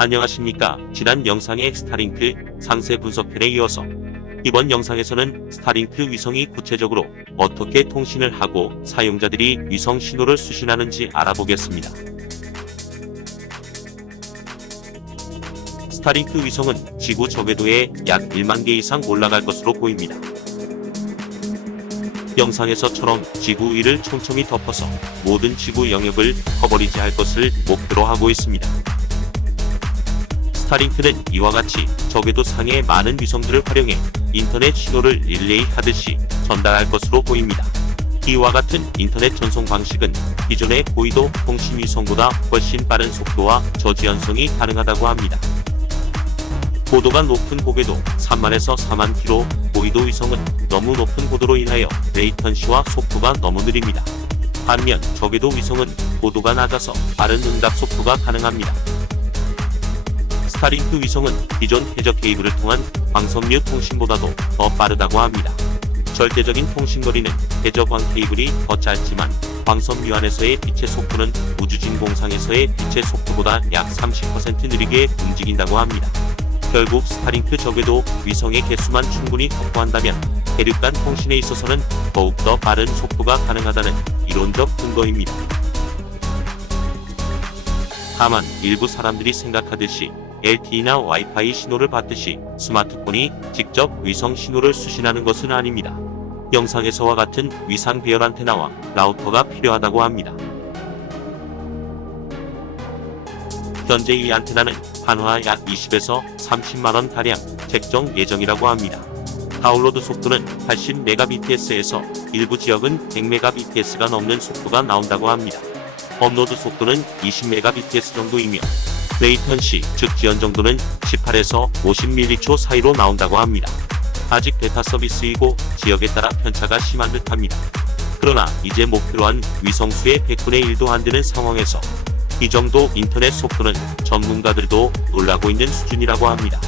안녕하십니까. 지난 영상의 스타링크 상세 분석편에 이어서 이번 영상에서는 스타링크 위성이 구체적으로 어떻게 통신을 하고 사용자들이 위성 신호를 수신하는지 알아보겠습니다. 스타링크 위성은 지구 저궤도에 약 1만 개 이상 올라갈 것으로 보입니다. 영상에서처럼 지구 위를 촘촘히 덮어서 모든 지구 영역을 커버리지할 것을 목표로 하고 있습니다. 스타링크는 이와 같이 저궤도 상의 많은 위성들을 활용해 인터넷 신호를 릴레이 하듯이 전달할 것으로 보입니다. 이와 같은 인터넷 전송 방식은 기존의 고위도 통신 위성보다 훨씬 빠른 속도와 저지연성이 가능하다고 합니다. 고도가 높은 고궤도 3만에서 4만 km 고위도 위성은 너무 높은 고도로 인하여 레이턴시와 속도가 너무 느립니다. 반면 저궤도 위성은 고도가 낮아서 빠른 응답 속도가 가능합니다. 스타링크 위성은 기존 해저 케이블을 통한 광섬유 통신보다도 더 빠르다고 합니다. 절대적인 통신거리는 해저광 케이블이 더 짧지만 광섬유 안에서의 빛의 속도는 우주진공상에서의 빛의 속도보다 약 30% 느리게 움직인다고 합니다. 결국 스타링크 저궤도 위성의 개수만 충분히 확보한다면 대륙 간 통신에 있어서는 더욱더 빠른 속도가 가능하다는 이론적 근거입니다. 다만 일부 사람들이 생각하듯이 LTE나 와이파이 신호를 받듯이 스마트폰이 직접 위성 신호를 수신하는 것은 아닙니다. 영상에서와 같은 위상 배열 안테나와 라우터가 필요하다고 합니다. 현재 이 안테나는 한화 약 20에서 30만원 가량 책정 예정이라고 합니다. 다운로드 속도는 80Mbps에서 일부 지역은 100Mbps가 넘는 속도가 나온다고 합니다. 업로드 속도는 20Mbps 정도이며 레이턴시 즉 지연 정도는 18에서 50ms 사이로 나온다고 합니다. 아직 베타 서비스이고 지역에 따라 편차가 심한 듯합니다. 그러나 이제 목표로 한 위성수의 100분의 1도 안 되는 상황에서 이 정도 인터넷 속도는 전문가들도 놀라고 있는 수준이라고 합니다.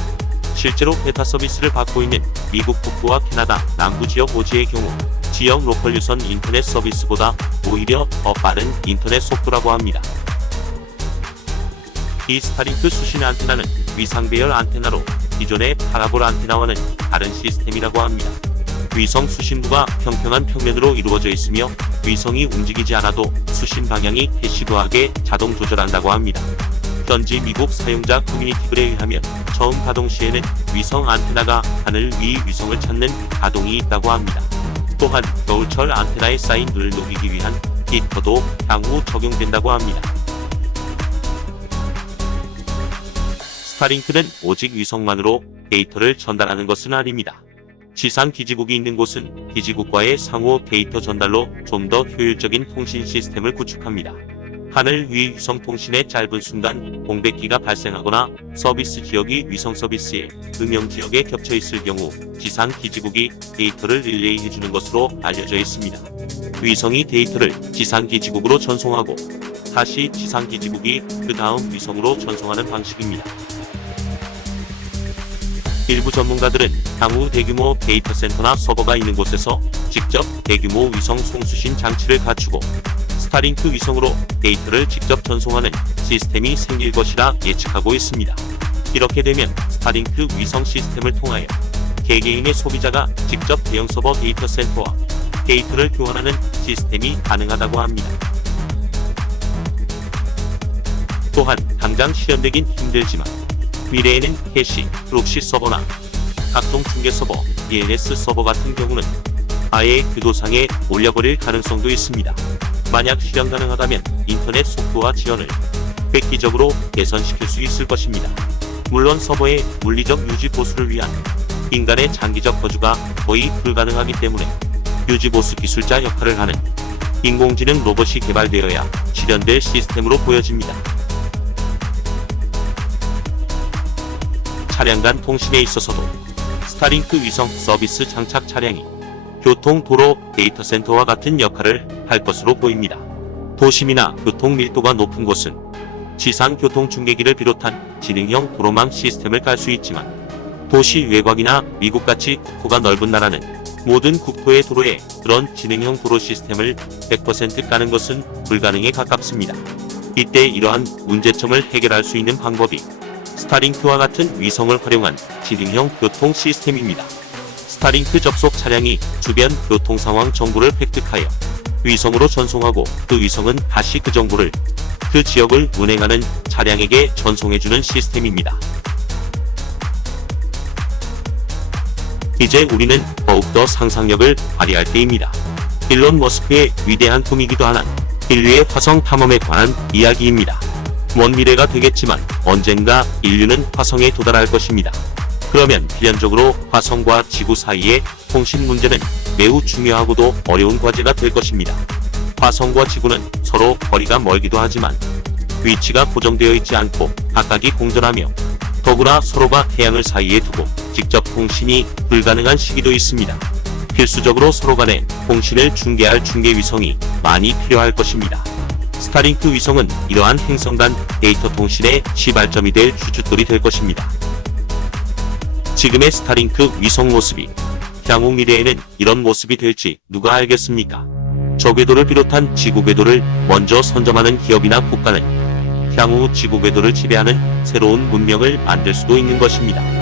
실제로 베타 서비스를 받고 있는 미국 북부와 캐나다 남부 지역 오지의 경우 지역 로컬 유선 인터넷 서비스보다 오히려 더 빠른 인터넷 속도라고 합니다. 이 스타링크 수신 안테나는 위상 배열 안테나로 기존의 파라볼 안테나와는 다른 시스템이라고 합니다. 위성 수신부가 평평한 평면으로 이루어져 있으며 위성이 움직이지 않아도 수신 방향이 패시브하게 자동 조절한다고 합니다. 현지 미국 사용자 커뮤니티 글에 의하면 처음 가동 시에는 위성 안테나가 하늘 위 위성을 찾는 가동이 있다고 합니다. 또한 겨울철 안테나에 쌓인 눈을 녹이기 위한 히터도 향후 적용된다고 합니다. 스타링크는 오직 위성만으로 데이터를 전달하는 것은 아닙니다. 지상 기지국이 있는 곳은 기지국과의 상호 데이터 전달로 좀 더 효율적인 통신 시스템을 구축합니다. 하늘 위 위성 통신의 짧은 순간 공백기가 발생하거나 서비스 지역이 위성 서비스의 음영 지역에 겹쳐 있을 경우 지상 기지국이 데이터를 릴레이 해주는 것으로 알려져 있습니다. 위성이 데이터를 지상 기지국으로 전송하고 다시 지상 기지국이 그 다음 위성으로 전송하는 방식입니다. 일부 전문가들은 향후 대규모 데이터 센터나 서버가 있는 곳에서 직접 대규모 위성 송수신 장치를 갖추고 스타링크 위성으로 데이터를 직접 전송하는 시스템이 생길 것이라 예측하고 있습니다. 이렇게 되면 스타링크 위성 시스템을 통하여 개개인의 소비자가 직접 대형 서버 데이터 센터와 데이터를 교환하는 시스템이 가능하다고 합니다. 또한 당장 실현되긴 힘들지만 미래에는 캐시, 프록시 서버나 각종 중계 서버, DNS 서버 같은 경우는 아예 교도상에 올려버릴 가능성도 있습니다. 만약 실현 가능하다면 인터넷 속도와 지연을 획기적으로 개선시킬 수 있을 것입니다. 물론 서버의 물리적 유지 보수를 위한 인간의 장기적 거주가 거의 불가능하기 때문에 유지 보수 기술자 역할을 하는 인공지능 로봇이 개발되어야 실현될 시스템으로 보여집니다. 차량 간 통신에 있어서도 스타링크 위성 서비스 장착 차량이 교통, 도로, 데이터 센터와 같은 역할을 할 것으로 보입니다. 도심이나 교통 밀도가 높은 곳은 지상 교통 중계기를 비롯한 지능형 도로망 시스템을 깔 수 있지만 도시 외곽이나 미국같이 국토가 넓은 나라는 모든 국토의 도로에 그런 지능형 도로 시스템을 100% 까는 것은 불가능에 가깝습니다. 이때 이러한 문제점을 해결할 수 있는 방법이 스타링크와 같은 위성을 활용한 지능형 교통 시스템입니다. 스타링크 접속 차량이 주변 교통 상황 정보를 획득하여 위성으로 전송하고 그 위성은 다시 그 정보를 그 지역을 운행하는 차량에게 전송해주는 시스템입니다. 이제 우리는 더욱더 상상력을 발휘할 때입니다. 일론 머스크의 위대한 꿈이기도 하는 인류의 화성 탐험에 관한 이야기입니다. 먼 미래가 되겠지만 언젠가 인류는 화성에 도달할 것입니다. 그러면 필연적으로 화성과 지구 사이의 통신 문제는 매우 중요하고도 어려운 과제가 될 것입니다. 화성과 지구는 서로 거리가 멀기도 하지만 위치가 고정되어 있지 않고 각각이 공전하며 더구나 서로가 태양을 사이에 두고 직접 통신이 불가능한 시기도 있습니다. 필수적으로 서로 간의 통신을 중개할 중개위성이 많이 필요할 것입니다. 스타링크 위성은 이러한 행성 간 데이터 통신의 시발점이 될 주춧돌이 될 것입니다. 지금의 스타링크 위성 모습이 향후 미래에는 이런 모습이 될지 누가 알겠습니까? 저 궤도를 비롯한 지구 궤도를 먼저 선점하는 기업이나 국가는 향후 지구 궤도를 지배하는 새로운 문명을 만들 수도 있는 것입니다.